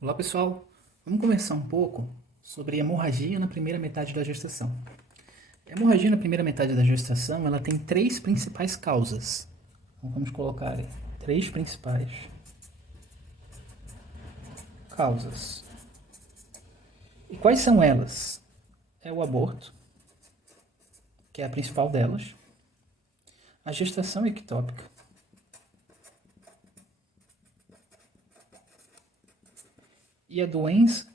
Olá pessoal, vamos conversar um pouco sobre hemorragia na primeira metade da gestação. A hemorragia na primeira metade da gestação, ela tem três principais causas. Então, vamos colocar aí, três principais causas. E quais são elas? É o aborto, que é a principal delas, a gestação ectópica e a doença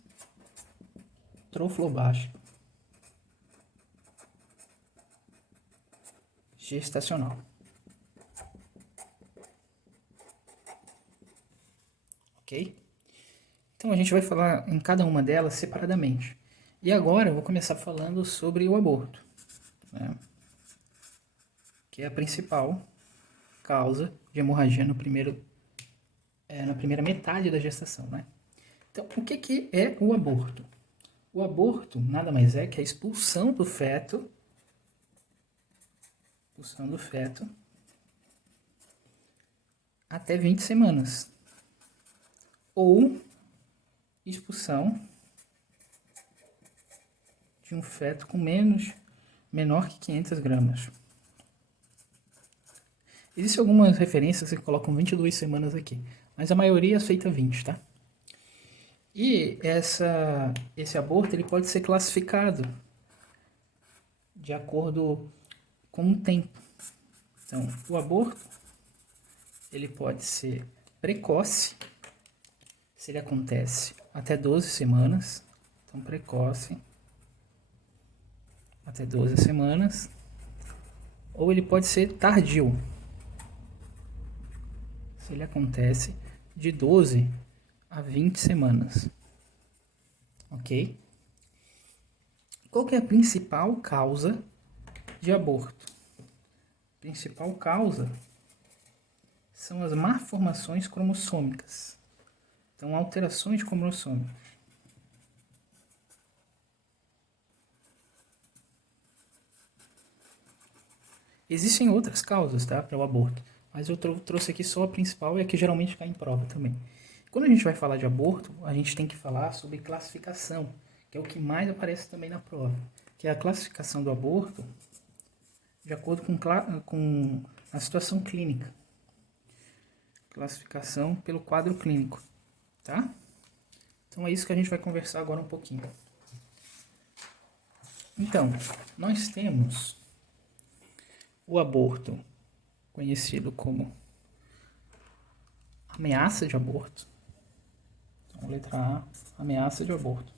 troflobástica gestacional. Ok? Então a gente vai falar em cada uma delas separadamente. E agora eu vou começar falando sobre o aborto, né? Que é a principal causa de hemorragia na primeira metade da gestação, né? Então, o que é o aborto? O aborto nada mais é que a expulsão do feto até 20 semanas, ou expulsão de um feto com menor que 500 gramas. Existem algumas referências que colocam 22 semanas aqui, mas a maioria aceita 20, tá? E esse aborto ele pode ser classificado de acordo com o tempo. Então, o aborto ele pode ser precoce, se ele acontece até 12 semanas. Então, precoce até 12 semanas. Ou ele pode ser tardio, se ele acontece de 12 a 20 semanas. Ok? Qual que é a principal causa de aborto? A principal causa são as malformações cromossômicas. Então, alterações cromossômicas. Existem outras causas, tá, para o aborto, mas eu trouxe aqui só a principal e a que geralmente cai em prova também. Quando a gente vai falar de aborto, a gente tem que falar sobre classificação, que é o que mais aparece também na prova, que é a classificação do aborto de acordo com a situação clínica. Classificação pelo quadro clínico, tá? Então é isso que a gente vai conversar agora um pouquinho. Então, nós temos o aborto conhecido como ameaça de aborto. Então, letra A, ameaça de aborto.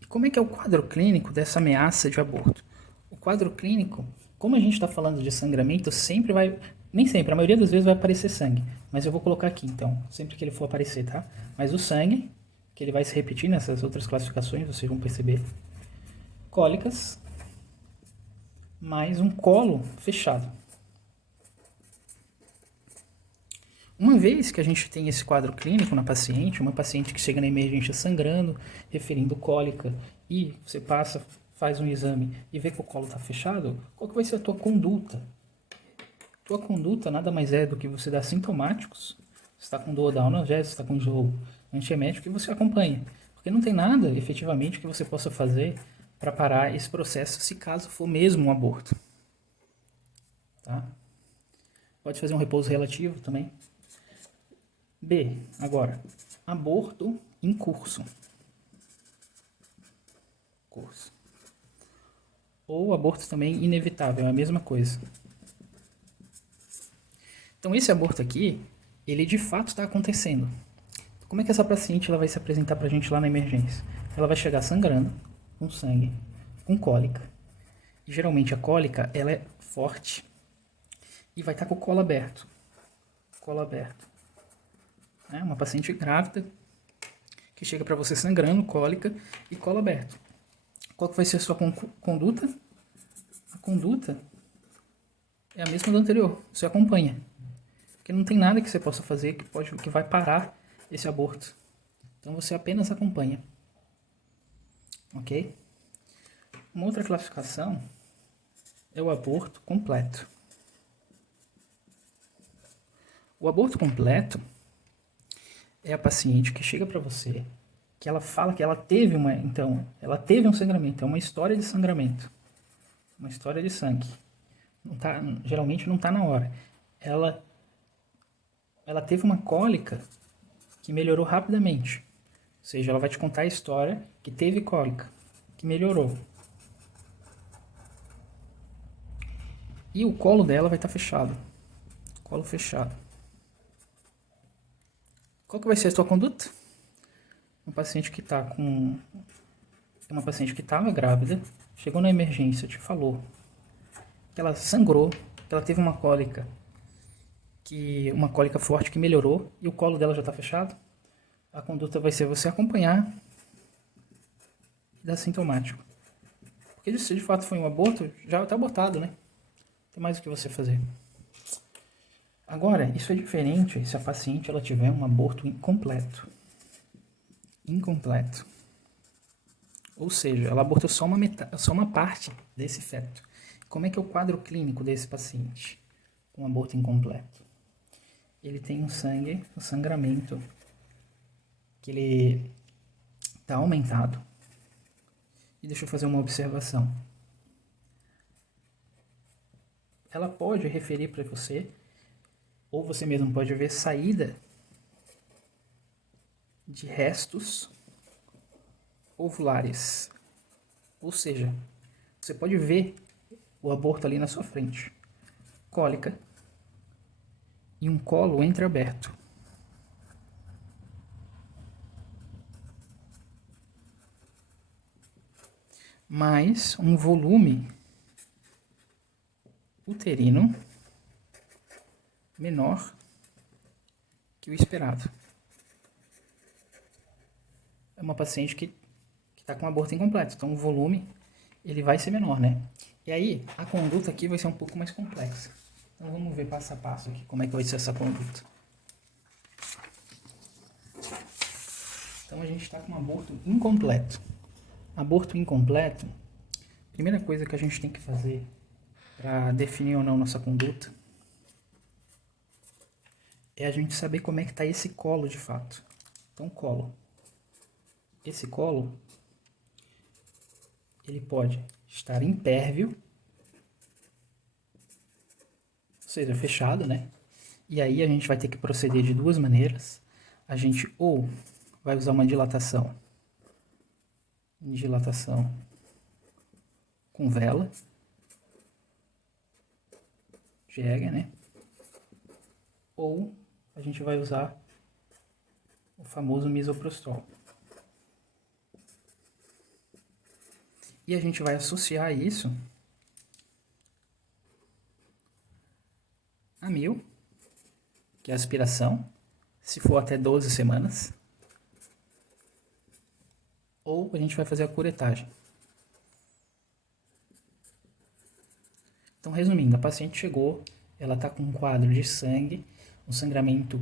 E como é que é o quadro clínico dessa ameaça de aborto? O quadro clínico, como a gente está falando de sangramento, sempre vai... Nem sempre, a maioria das vezes vai aparecer sangue. Mas eu vou colocar aqui, então, sempre que ele for aparecer, tá? Mas o sangue, que ele vai se repetir nessas outras classificações, vocês vão perceber. Cólicas, mais um colo fechado. Uma vez que a gente tem esse quadro clínico na paciente, uma paciente que chega na emergência sangrando, referindo cólica, e você faz um exame e vê que o colo está fechado, qual que vai ser a tua conduta? Tua conduta nada mais é do que você dar sintomáticos, você está com dor, dá analgésico, está com enjoo, antiemético, e você acompanha. Porque não tem nada, efetivamente, que você possa fazer para parar esse processo, se caso for mesmo um aborto. Tá? Pode fazer um repouso relativo também. B, agora, aborto em curso. Ou aborto também inevitável, é a mesma coisa. Então esse aborto aqui, ele de fato está acontecendo. Como é que essa paciente ela vai se apresentar pra gente lá na emergência? Ela vai chegar sangrando, com sangue, com cólica. E geralmente a cólica, ela é forte e vai estar com o colo aberto. Colo aberto. É uma paciente grávida que chega para você sangrando, cólica e colo aberto. Qual que vai ser a sua conduta? A conduta é a mesma do anterior. Você acompanha. Porque não tem nada que você possa fazer que vai parar esse aborto. Então você apenas acompanha. Ok? Uma outra classificação é o aborto completo. O aborto completo é a paciente que chega para você, que ela fala que ela teve ela teve um sangramento, é uma história de sangramento, uma história de sangue. Geralmente não está na hora. Ela teve uma cólica que melhorou rapidamente. Ou seja, ela vai te contar a história que teve cólica, que melhorou. E o colo dela vai estar fechado. Colo fechado. Qual que vai ser a sua conduta? Uma paciente que está com... Uma paciente que estava grávida, chegou na emergência, te falou que ela sangrou, que ela teve uma cólica forte que melhorou e o colo dela já está fechado. A conduta vai ser você acompanhar e dar sintomático. Porque se de fato foi um aborto, já está abortado, né? Não tem mais o que você fazer. Agora, isso é diferente se a paciente ela tiver um aborto incompleto. Incompleto. Ou seja, ela abortou só uma parte desse feto. Como é que é o quadro clínico desse paciente com um aborto incompleto? Ele tem um sangramento, que ele está aumentado. E deixa eu fazer uma observação. Ela pode referir para você, ou você mesmo pode ver saída de restos ovulares. Ou seja, você pode ver o aborto ali na sua frente. Cólica e um colo entreaberto. Mais um volume uterino menor que o esperado. É uma paciente que está com aborto incompleto, então o volume ele vai ser menor, né? E aí, a conduta aqui vai ser um pouco mais complexa. Então vamos ver passo a passo aqui como é que vai ser essa conduta. Então a gente está com um aborto incompleto. Aborto incompleto, primeira coisa que a gente tem que fazer para definir ou não nossa conduta é a gente saber como é que está esse colo de fato. Então, colo. Esse colo, ele pode estar impérvio, ou seja, fechado, né? E aí a gente vai ter que proceder de duas maneiras. A gente ou vai usar uma dilatação com vela, Jäger, né? Ou a gente vai usar o famoso misoprostol. E a gente vai associar isso a mil, que é a aspiração, se for até 12 semanas. Ou a gente vai fazer a curetagem. Então, resumindo, a paciente chegou, ela está com um quadro de sangue, um sangramento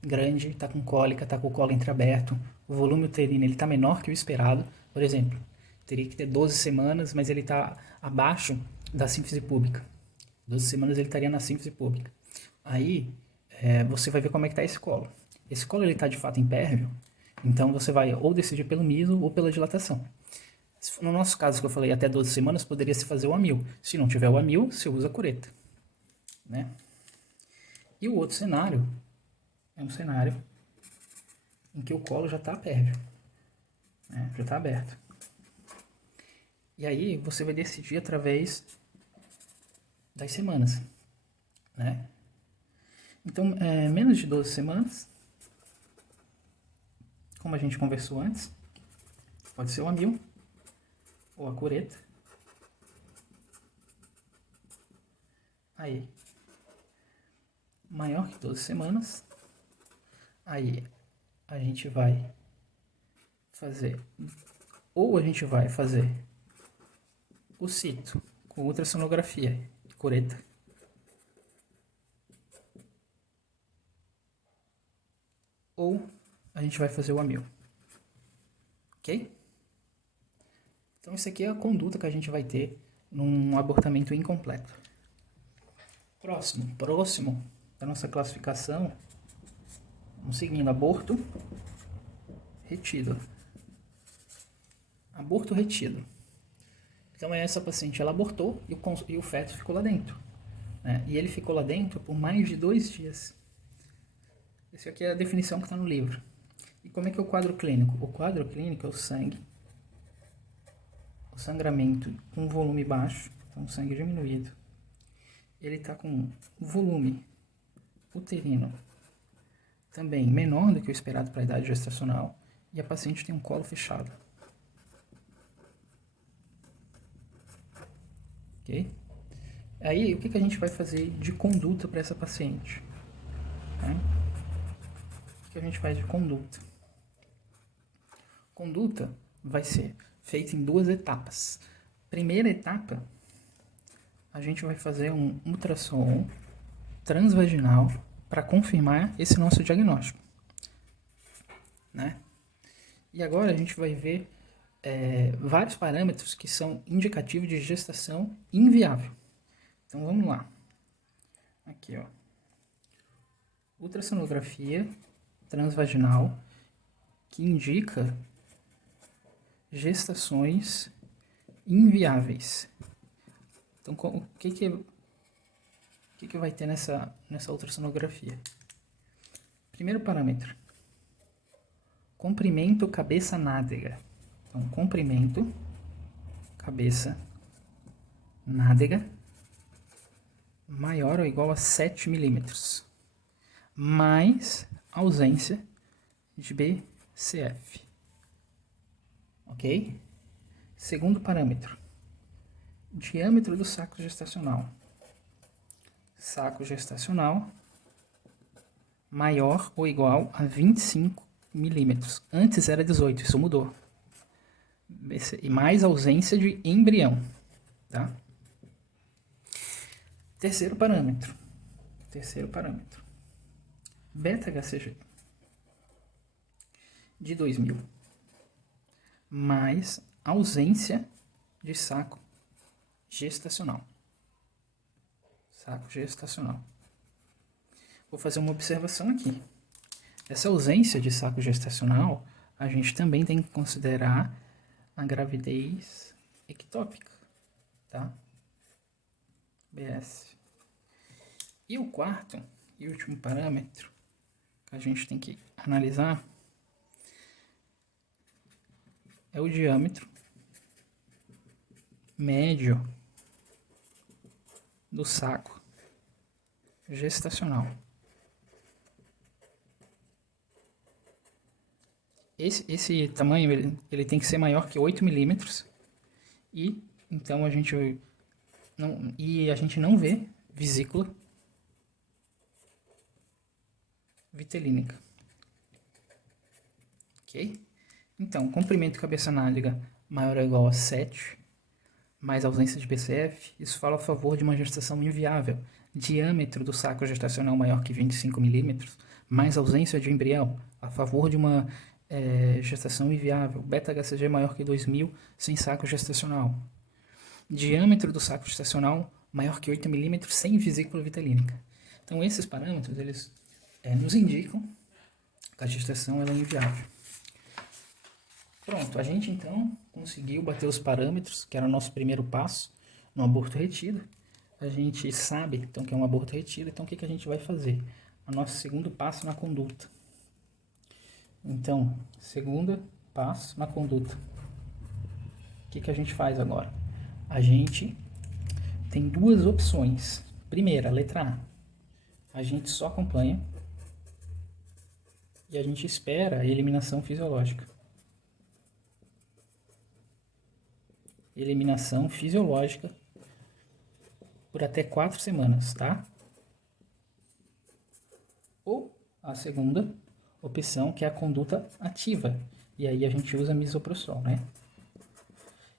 grande, está com cólica, está com o colo entreaberto, o volume uterino está menor que o esperado. Por exemplo, teria que ter 12 semanas, mas ele está abaixo da sínfise púbica. 12 semanas ele estaria na sínfise púbica. Aí, você vai ver como é que está esse colo. Esse colo está de fato impérvio, então você vai ou decidir pelo miso ou pela dilatação. No nosso caso, que eu falei até 12 semanas, poderia se fazer o amil. Se não tiver o amil, você usa a cureta, né? E o outro cenário é um cenário em que o colo já está pérvio, né? Já está aberto. E aí você vai decidir através das semanas, né? Então, menos de 12 semanas, como a gente conversou antes, pode ser o amil ou a cureta. Aí, maior que 12 semanas, aí a gente vai fazer, ou a gente vai fazer o cito com ultrassonografia e cureta, ou a gente vai fazer o amil, ok? Então isso aqui é a conduta que a gente vai ter num abortamento incompleto. Próximo da nossa classificação, vamos seguindo, aborto retido. Aborto retido. Então essa paciente, ela abortou e o feto ficou lá dentro, né? E ele ficou lá dentro por mais de 2 dias. Essa aqui é a definição que está no livro. E como é que é o quadro clínico? O quadro clínico é o sangue, o sangramento com volume baixo, então sangue diminuído. Ele está com volume uterino também menor do que o esperado para a idade gestacional, e a paciente tem um colo fechado. Ok? Aí, o que a gente vai fazer de conduta para essa paciente? Tá? O que a gente faz de conduta? Conduta vai ser feita em 2 etapas. Primeira etapa, a gente vai fazer um ultrassom transvaginal para confirmar esse nosso diagnóstico, né? E agora a gente vai ver vários parâmetros que são indicativos de gestação inviável. Então vamos lá. Aqui, ó. Ultrassonografia transvaginal que indica gestações inviáveis. Então, o que vai ter nessa ultrassonografia? Primeiro parâmetro, comprimento cabeça-nádega. Então, comprimento cabeça-nádega maior ou igual a 7 milímetros, mais ausência de BCF. Ok? Segundo parâmetro, diâmetro do saco gestacional. Saco gestacional maior ou igual a 25 milímetros. Antes era 18, isso mudou. E mais ausência de embrião. Tá? Terceiro parâmetro. Beta-HCG de 2000. Mais ausência de saco gestacional. Saco gestacional. Vou fazer uma observação aqui. Essa ausência de saco gestacional, a gente também tem que considerar a gravidez ectópica, tá? BS. E o quarto e último parâmetro que a gente tem que analisar é o diâmetro médio do saco gestacional. Esse tamanho ele tem que ser maior que 8 milímetros e então a gente não vê vesícula vitelínica. Ok? Então, comprimento cabeça-nádega maior ou igual a 7, mais ausência de BCF, isso fala a favor de uma gestação inviável. Diâmetro do saco gestacional maior que 25 milímetros, mais ausência de embrião, a favor de uma gestação inviável. Beta-HCG maior que 2000, sem saco gestacional. Diâmetro do saco gestacional maior que 8 milímetros, sem vesícula vitelínica. Então, esses parâmetros, eles nos indicam que a gestação ela é inviável. Pronto, a gente então conseguiu bater os parâmetros, que era o nosso primeiro passo no aborto retido. A gente sabe então que é um aborto retido, então o que a gente vai fazer? O nosso segundo passo na conduta. Então, segundo passo na conduta. O que a gente faz agora? A gente tem 2 opções. Primeira, letra A. A gente só acompanha e a gente espera a eliminação fisiológica. Eliminação fisiológica por até 4 semanas, tá? Ou a segunda opção, que é a conduta ativa. E aí a gente usa misoprostol, né?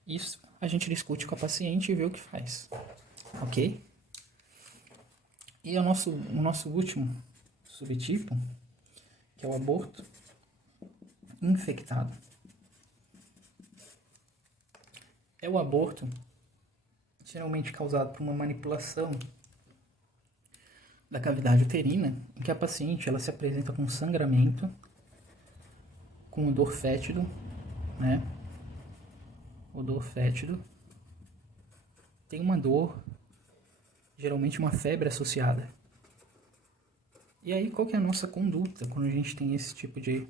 Isso a gente discute com a paciente e vê o que faz. Ok? E o nosso último subtipo, que é o aborto infectado. É o aborto geralmente causado por uma manipulação da cavidade uterina, em que a paciente ela se apresenta com sangramento, com odor fétido, né? Odor fétido. Tem uma dor, geralmente uma febre associada. E aí, qual que é a nossa conduta quando a gente tem esse tipo de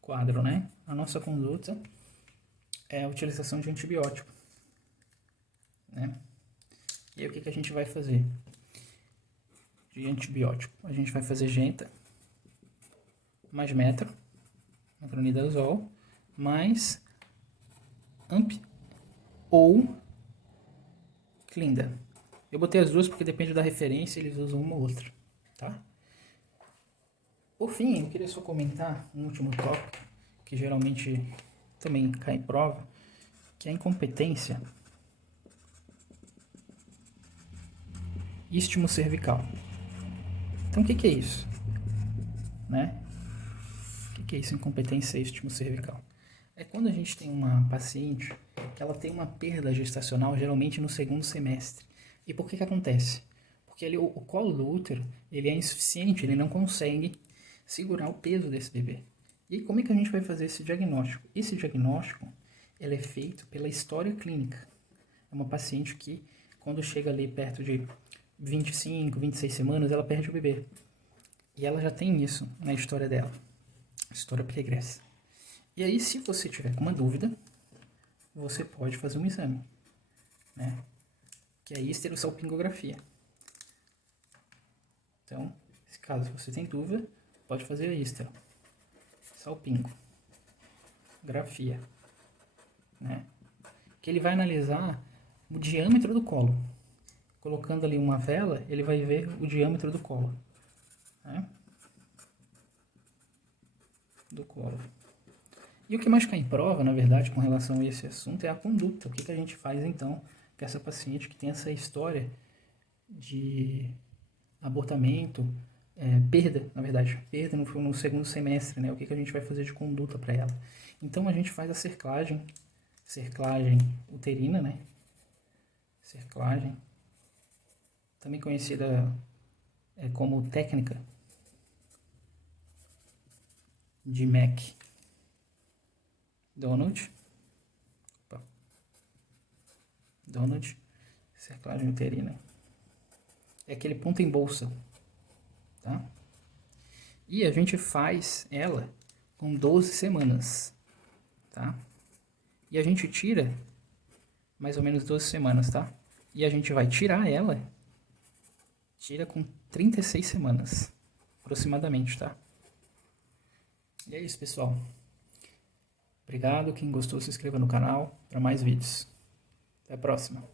quadro, né? A nossa conduta é a utilização de antibiótico, né? E aí, o que a gente vai fazer de antibiótico? A gente vai fazer genta, mais metronidazol, mais AMP ou Clinda. Eu botei as duas porque depende da referência, eles usam uma ou outra, tá? Por fim, eu queria só comentar um último tópico, que geralmente também cai em prova, que é a incompetência istmo cervical. Então, o que é isso? Né? O que é isso, incompetência istmo cervical? É quando a gente tem uma paciente que ela tem uma perda gestacional, geralmente no segundo semestre. E por que acontece? Porque o colo do útero ele é insuficiente, ele não consegue segurar o peso desse bebê. E como é que a gente vai fazer esse diagnóstico? Esse diagnóstico ele é feito pela história clínica. É uma paciente que, quando chega ali perto de 25, 26 semanas, ela perde o bebê. E ela já tem isso na história dela. História pregressa. E aí, se você tiver com uma dúvida, você pode fazer um exame, né? Que é a histerosalpingografia. Então, caso você tenha dúvida, pode fazer a histerosalpingografia, né? Que ele vai analisar o diâmetro do colo. Colocando ali uma vela, ele vai ver o diâmetro do colo, né? Do colo. E o que mais cai em prova, na verdade, com relação a esse assunto é a conduta. O que a gente faz, então, com essa paciente que tem essa história de abortamento, perda, na verdade, perda no segundo semestre, né? O que a gente vai fazer de conduta para ela? Então, a gente faz a cerclagem uterina, né? Cerclagem, também conhecida como técnica de McDonald, cerclagem uterina. É aquele ponto em bolsa, tá? E a gente faz ela com 12 semanas, tá? E a gente tira mais ou menos 12 semanas, tá? E a gente vai tirar ela, tira com 36 semanas, aproximadamente, tá? E é isso, pessoal. Obrigado, quem gostou se inscreva no canal para mais vídeos. Até a próxima.